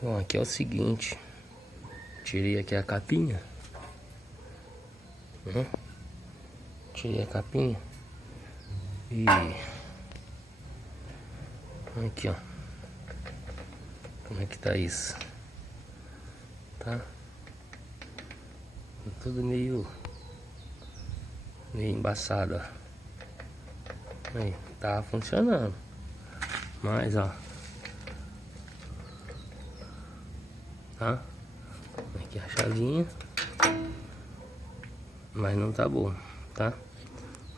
Bom, aqui é o seguinte. Tirei aqui a capinha. Tirei a capinha. E aqui, ó. Como é que tá isso? Tá? Tudo meio embaçado, ó. Aí, tá funcionando. Mas, ó. Tá? Aqui a chavinha. Mas não tá bom, tá?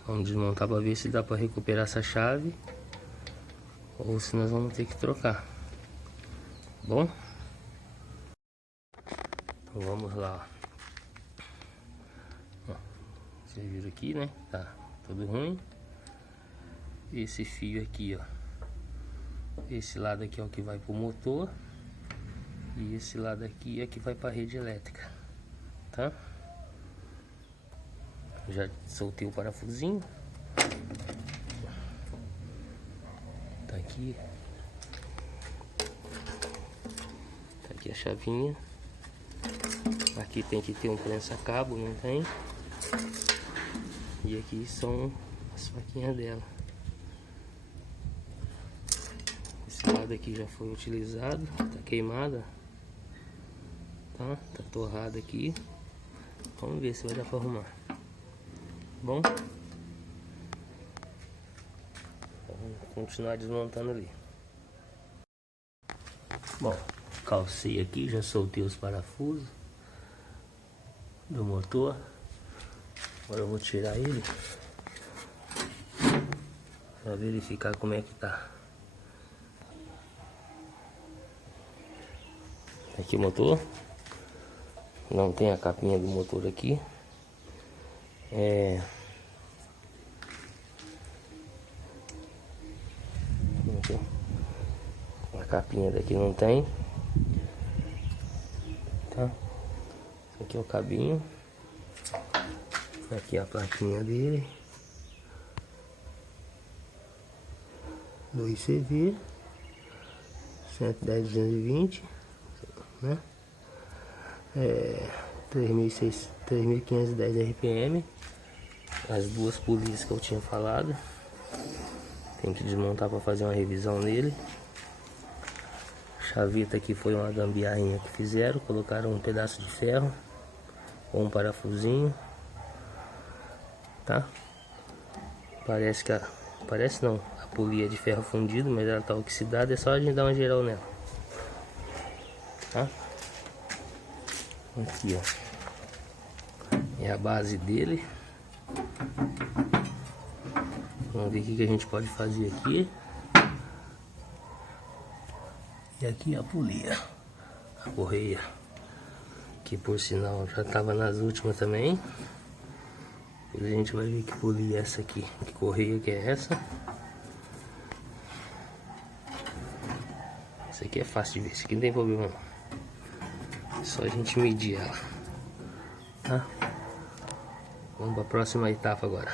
Vamos desmontar pra ver se dá pra recuperar essa chave. Ou se nós vamos ter que trocar. Bom? Então vamos lá, ó. Vocês viram aqui, né? Tá tudo ruim. Esse fio aqui, ó. Esse lado aqui é o que vai pro motor. E esse lado aqui é que vai pra rede elétrica. Tá? Já soltei o parafusinho. Tá aqui. Tá aqui a chavinha. Aqui tem que ter um prensa-cabo, não tem? E aqui são as faquinhas dela. Esse lado aqui já foi utilizado. Tá queimada. Tá? Tá torrado aqui. Vamos ver se vai dar pra arrumar. Bom? Vamos continuar desmontando ali. Bom, calcei aqui, já soltei os parafusos do motor. Agora eu vou tirar ele para verificar como é que tá. Aqui o motor. Não tem a capinha do motor aqui. A capinha daqui não tem. Tá? Aqui é o cabinho. Aqui é a plaquinha dele. 2CV 110/220, né? 3.510 RPM. As duas polias que eu tinha falado. Tem que desmontar para fazer uma revisão nele. Chaveta aqui foi uma gambiarrinha que fizeram. Colocaram um pedaço de ferro ou um parafusinho. Tá? Parece que parece não. A polia é de ferro fundido, mas ela tá oxidada. É só a gente dar uma geral nela. Tá? Aqui, ó. É a base dele. Vamos ver o que a gente pode fazer aqui. E aqui a polia, a correia, que por sinal já estava nas últimas também. Depois a gente vai ver que polia é essa aqui, que correia que é essa. Essa aqui é fácil de ver, isso aqui não tem problema não. É só a gente medir ela. Tá? Vamos para a próxima etapa agora.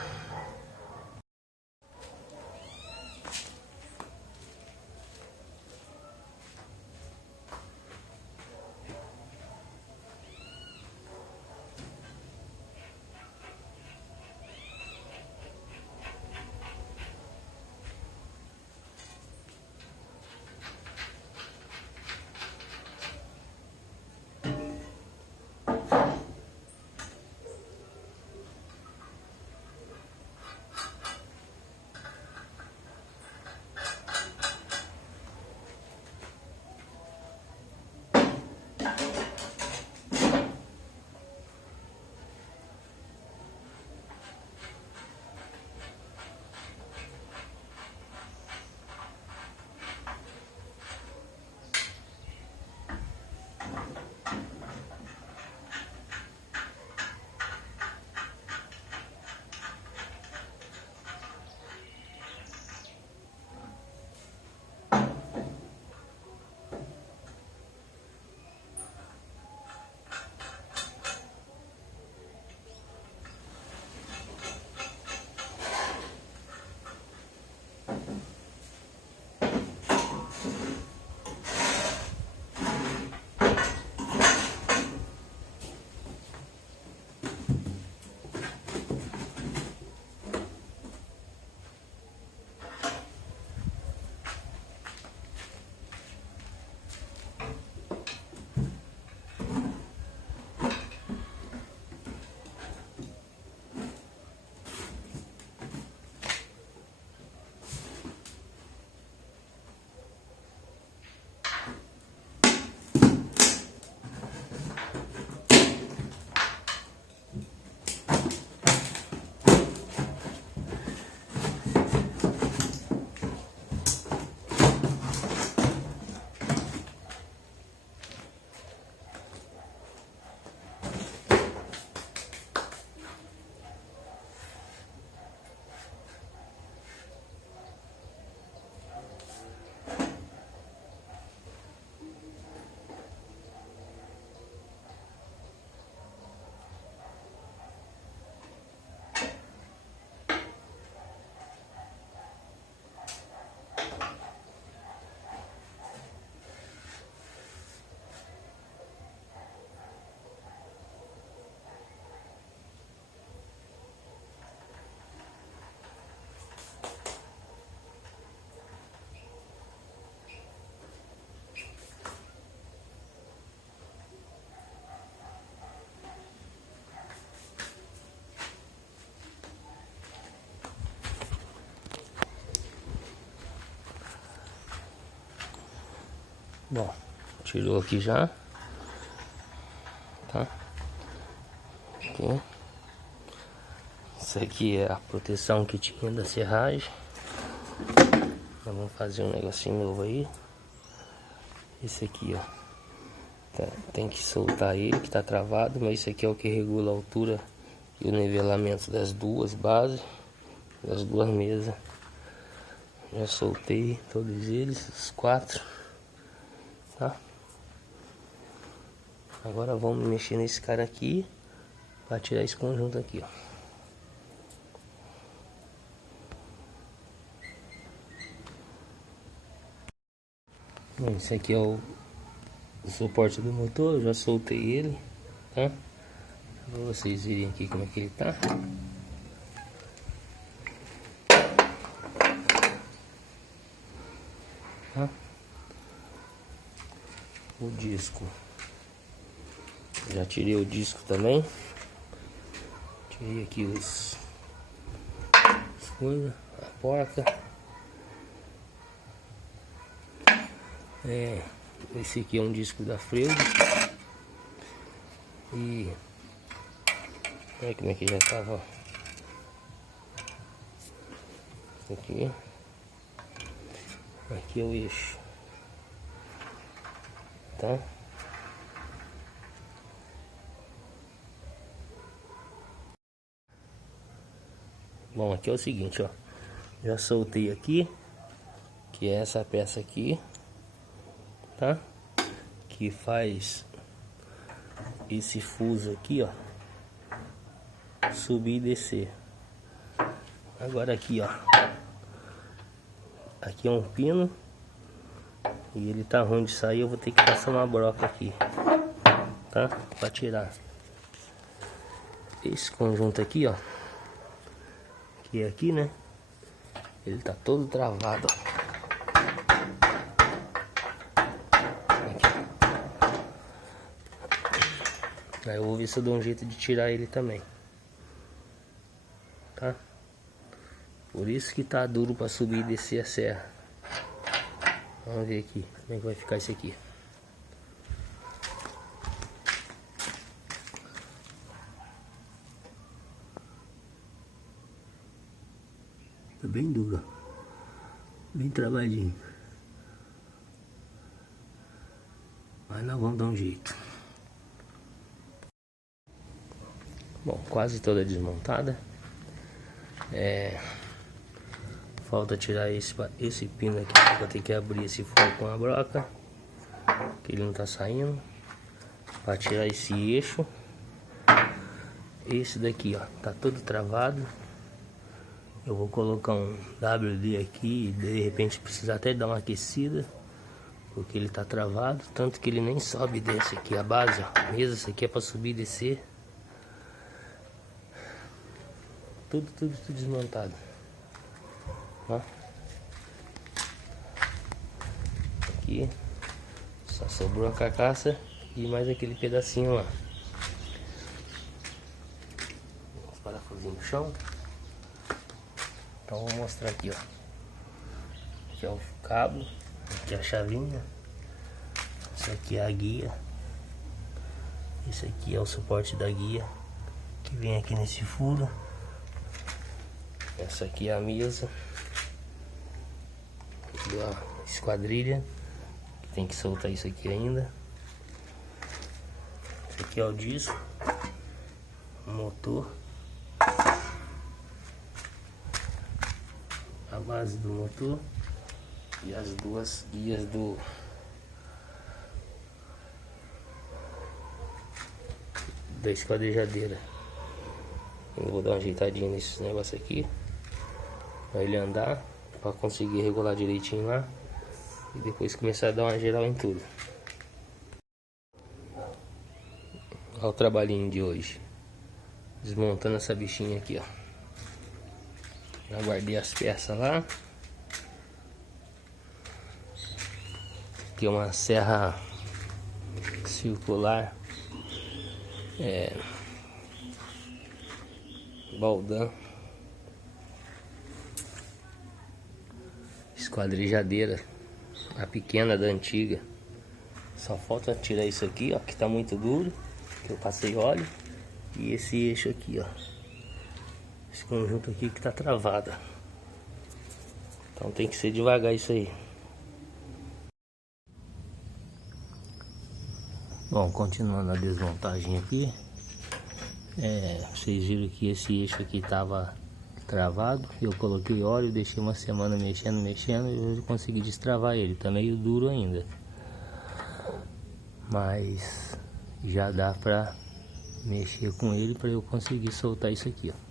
Bom, tirou aqui já. Tá? Aqui. Isso aqui é a proteção que tinha da serragem. Nós vamos fazer um negocinho novo aí. Esse aqui, ó. Tá, tem que soltar ele, que tá travado. Mas isso aqui é o que regula a altura e o nivelamento das duas bases, das duas mesas. Já soltei todos eles, os 4. Tá? Agora vamos mexer nesse cara aqui para tirar esse conjunto aqui, ó. Bom, esse aqui é o suporte do motor, eu já soltei ele, tá? Para vocês verem aqui como é que ele tá. Tá? O disco, já tirei o disco também. Tirei aqui as coisas, a porca. Esse aqui é um disco da Freud. E olha como é que já tava, ó. Aqui é o eixo, tá? Bom, aqui é o seguinte, ó. Já soltei aqui, que é essa peça aqui, tá? Que faz esse fuso aqui, ó, subir e descer. Agora aqui, ó, aqui é um pino e ele tá ruim de sair. Eu vou ter que passar uma broca aqui, tá? Pra tirar esse conjunto aqui, ó, que é aqui, né? Ele tá todo travado, ó. Aí eu vou ver se eu dou um jeito de tirar ele também, tá? Por isso que tá duro para subir e descer a serra. Vamos ver aqui como é que vai ficar isso aqui. Tá bem duro, bem travadinho, mas nós vamos dar um jeito. Bom, quase toda desmontada. Falta tirar esse pino aqui. Vou ter que abrir esse furo com a broca, que ele não tá saindo. Para tirar esse eixo. Esse daqui, ó, tá todo travado. Eu vou colocar um WD aqui. De repente precisar até dar uma aquecida, porque ele tá travado. Tanto que ele nem sobe e desce aqui. A base, ó, a mesa, isso aqui é para subir e descer. Tudo desmontado, ó. Aqui só sobrou a carcaça e mais aquele pedacinho lá. Os parafusinhos no chão. Então vou mostrar aqui, ó. Aqui é o cabo, aqui é a chavinha, isso aqui é a guia, esse aqui é o suporte da guia que vem aqui nesse furo. Essa aqui é a mesa da esquadrilha, tem que soltar isso aqui ainda. Esse aqui é o disco, o motor, a base do motor e as duas guias da esquadrilhadeira. Eu vou dar uma ajeitadinha nesse negócio aqui para ele andar, para conseguir regular direitinho lá e depois começar a dar uma geral em tudo. Olha o trabalhinho de hoje, desmontando essa bichinha aqui, ó. Já guardei as peças lá. Aqui é uma serra circular, Baldan, esquadrilhadeira, a pequena da antiga. Só falta tirar isso aqui, ó, que tá muito duro, que eu passei óleo. E esse eixo aqui, ó. Esse conjunto aqui que tá travado. Então tem que ser devagar isso aí. Bom, continuando a desmontagem aqui. Vocês viram que esse eixo aqui tava travado. Eu coloquei óleo, deixei uma semana mexendo e hoje consegui destravar ele. Tá meio duro ainda, mas já dá pra mexer com ele para eu conseguir soltar isso aqui, ó.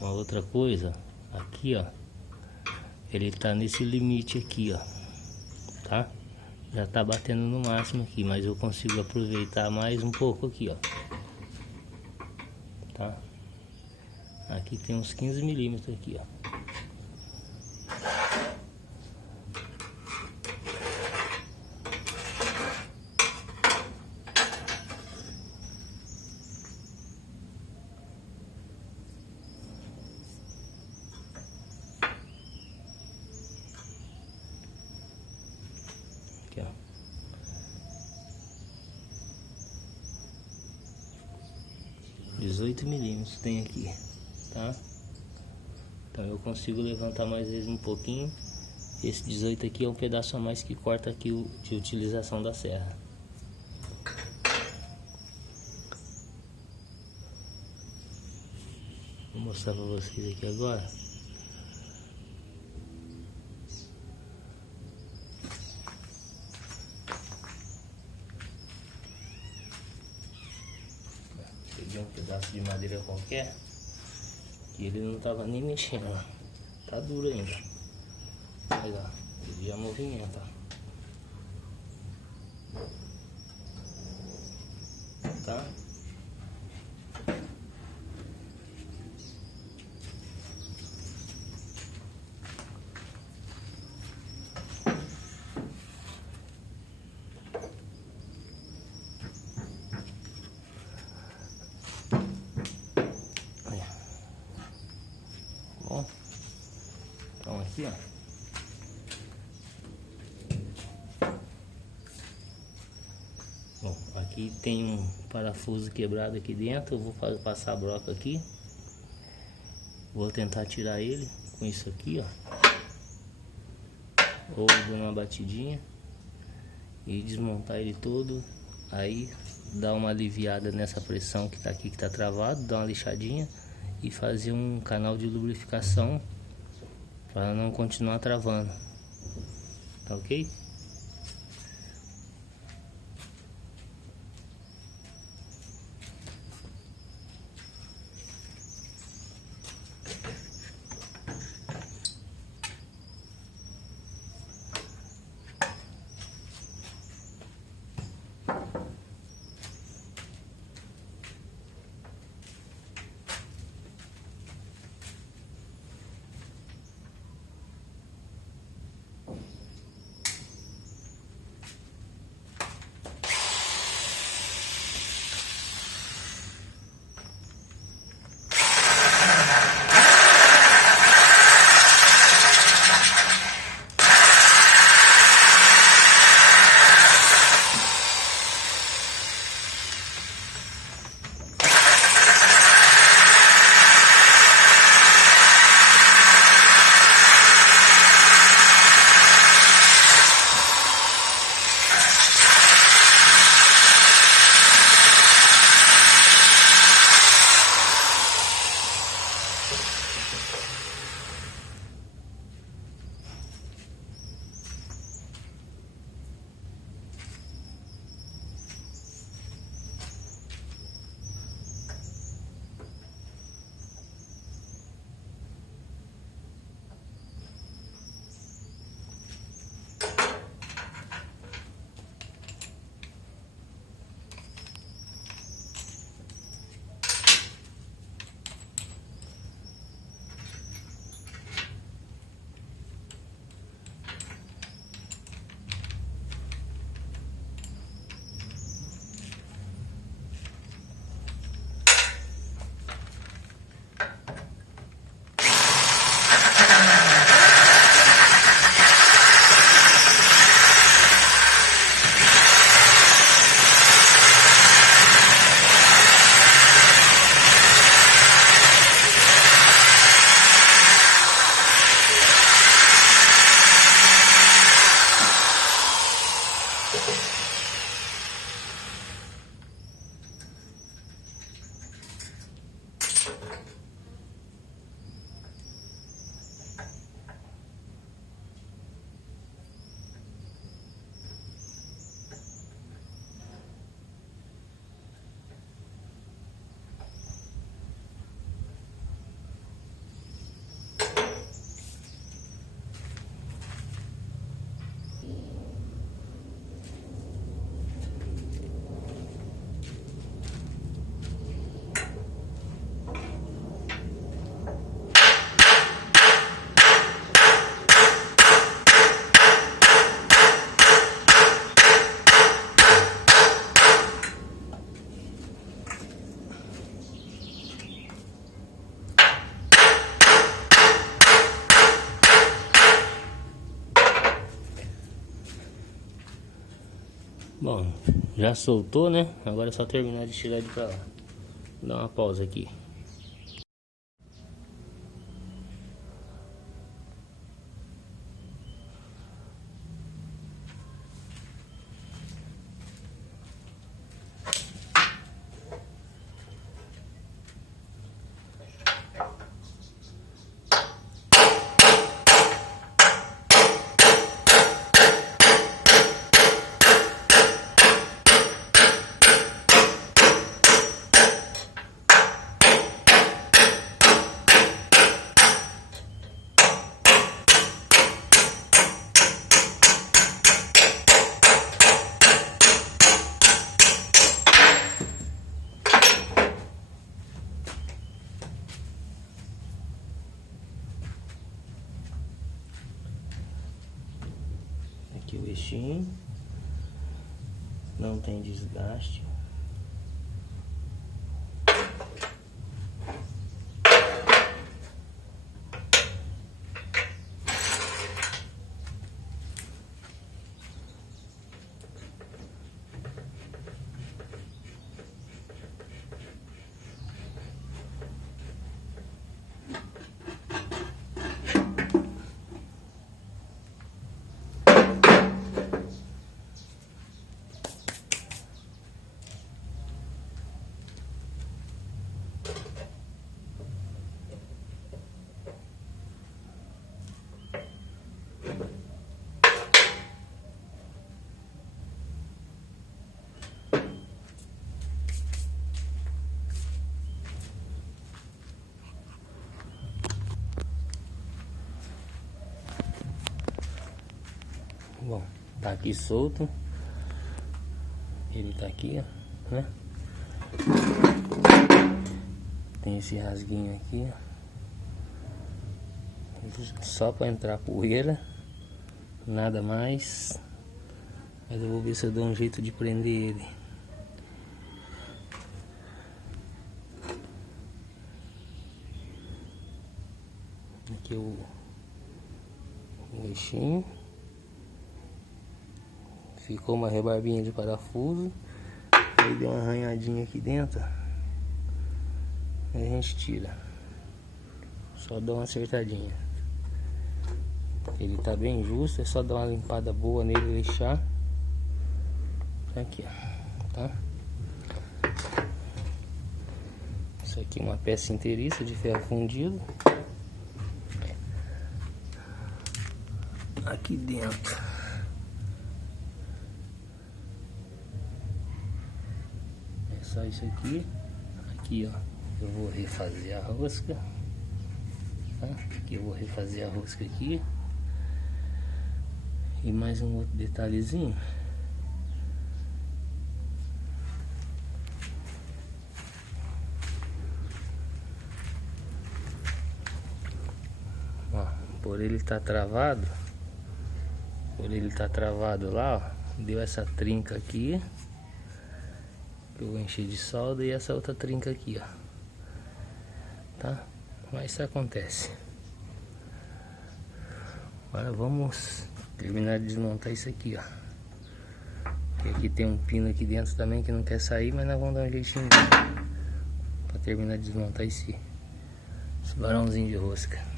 Uma outra coisa, aqui ó, ele tá nesse limite aqui, ó, tá? Já tá batendo no máximo aqui, mas eu consigo aproveitar mais um pouco aqui, ó, tá? Aqui tem uns 15 milímetros aqui, ó. Aqui, ó. (18mm) tem aqui, tá? Então eu consigo levantar mais vezes um pouquinho. Esse 18 aqui é um pedaço a mais que corta aqui de utilização da serra. Vou mostrar para vocês aqui agora. Peguei um pedaço de madeira qualquer que ele não tava nem mexendo, tá duro ainda. Olha lá, ele já movimenta. Tá? Bom, então aqui ó, bom, aqui tem um parafuso quebrado aqui dentro. Eu vou passar a broca aqui, vou tentar tirar ele com isso aqui ó, ou dando uma batidinha e desmontar ele todo. Aí dá uma aliviada nessa pressão que tá aqui, que tá travado, dá uma lixadinha e fazer um canal de lubrificação para não continuar travando, tá ok? Já soltou, né? Agora é só terminar de tirar ele pra lá. Vou dar uma pausa aqui. Aqui o eixinho, não tem desgaste. Bom, tá aqui solto. Ele tá aqui, ó, né? Tem esse rasguinho aqui, ó. Só para entrar poeira, nada mais. Mas eu vou ver se eu dou um jeito de prender ele. Aqui o eixinho. Ficou uma rebarbinha de parafuso. Aí deu uma arranhadinha aqui dentro. Aí a gente tira. Só dá uma acertadinha. Ele tá bem justo. É só dar uma limpada boa nele e deixar. Aqui, ó. Tá? Isso aqui é uma peça inteiriça de ferro fundido. Aqui dentro é só isso aqui. Aqui, ó, eu vou refazer a rosca, tá? Aqui eu vou refazer a rosca aqui. E mais um outro detalhezinho. Ó, por ele tá travado. Por ele tá travado lá, ó, deu essa trinca aqui que eu vou encher de solda, e essa outra trinca aqui, ó, tá? Mas isso acontece. Agora vamos terminar de desmontar isso aqui, ó. E aqui tem um pino aqui dentro também que não quer sair, mas nós vamos dar um jeitinho pra terminar de desmontar esse barãozinho de rosca.